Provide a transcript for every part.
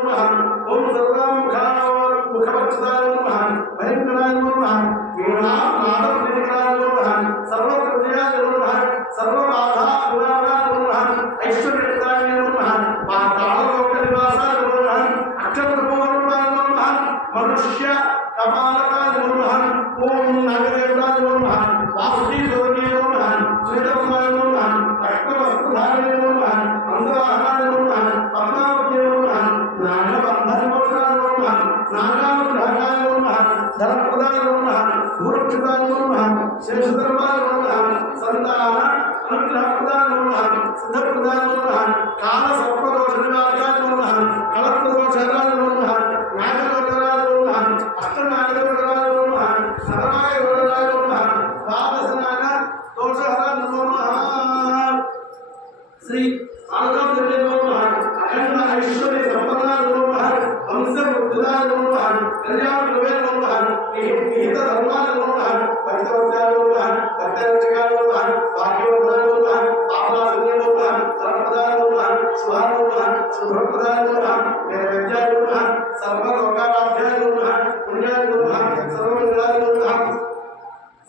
ओम सर्वमुखाय मुखवक्षदाय नमः भयंकराय नमः वीणा नादं निधिकाय नमः सर्वकृत्याय नमः सर्वबाधा निवारणाय नमः ऐश्वर्यप्रदाय नमः पाताललोकनिवासाय नमः अक्षरपूर्णाय नमः मनुष्य कपालकाय नमः ओम नागदेवताय नमः वासुदेवाय नमः श्रीधराय नमः रक्तवस्त्रधाराय नमः अंधवाहनाय नमः पद्मावती नमः नागबन्धनमोक्षाय नमः नागानुग्रहाय नमः धनप्रदाय नमः सुरक्षिताय नमः शेषधर्माय नमः संतान अनुग्रहप्रदाय नमः सिद्धप्रदाय नमः कालसर्पदोषनिवारकाय नमः कलत्रदोषाय नमः नागदोषाय नमः अष्टनागदोषाय नमः नरनागदोषाय नमः द्वादशनाग दोषहराय नमः श्री आनंददेव नमः अखंड ऐश्वर्य संपन्नाय नमः हंसवृद्धाय नमः कल्याणप्रभे नमः निहित धर्माय नमः भक्तवत्साय नमः भक्तरक्षकाय नमः भाग्यवताय नमः पापनाशनाय नमः सर्वप्रदाय नमः शुभाय नमः शुभप्रदाय नमः नैवेद्याय नमः सर्वलोकाराध्याय नमः पुण्याय नमः सर्वमंगलाय नमः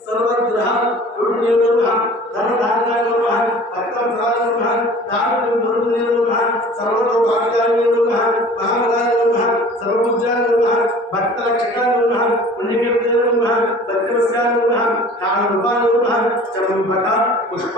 सर्वग्रह पुण्य नमः धनधान्याय नमः भक्तवत्साय नमः दानवृद्धये नमः सर्वलोकाध्याय नमः महामलाय नमः सर्वपूज्याय नमः भक्तरक्षकाय नमः पुण्यकीर्तये नमः भक्तवत्साय नमः कालरूपाय नमः चंपक पुष्प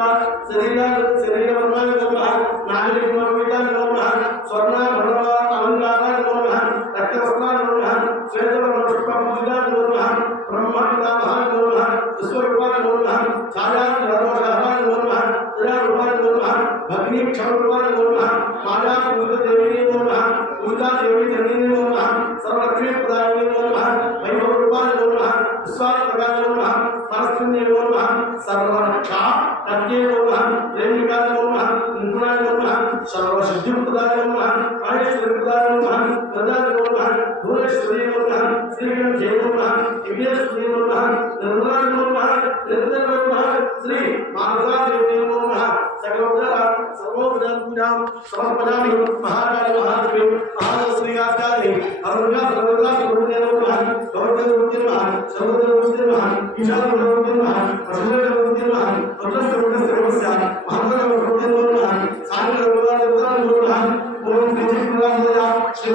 शरीरवर्णाय नमः नागरिकमर्पिताय नमः स्वर्णाभरणा अलंकाराय नमः रक्तवस्त्राय नमः श्वेतवर्णपुष्पपूजिताय नमः ब्रह्मपितामहाय नमः विश्वरूपाय नमः छायाग्रहदोषाय नमः क्रियारूपाय नमः भगिनीक्षमरूपाय नमः मायापूजितदेवी नमः पूजितादेवी जननी नमः सर्वलक्ष्मीप्रदायिनी नमः वैभवरूपाय नमः विश्वात्मकाय नमः परस्मिन्ने नमः सर्वरक्षा तज्ञे नमः प्रेमिकाय नमः निपुणाय नमः सर्वसिद्धिप्रदाय नमः महेश्वरीप्रदाय नमः प्रदाय नमः भुवनेश्वरी नमः श्रीगणेशे नमः दिव्येश्वरी नमः निर्मलाय नमः निर्मलाय नमः श्री मानसादेवी नमः सकलोपचार सर्वोपचार समर्पयामि महाकाली महादेवी महाश्रीयाचार्य अरुणा सर्वदा गुरुदेव नमः गौरवदेव नमः सर्वदेव नमः ईशान गुरुदेव नमः प्रसन्न गुरुदेव नमः अग्रज गुरुदेव सर्वस्य महादेव गुरुदेव नमः सागर गुरुदेव नमः ओम श्री गुरुदेव श्री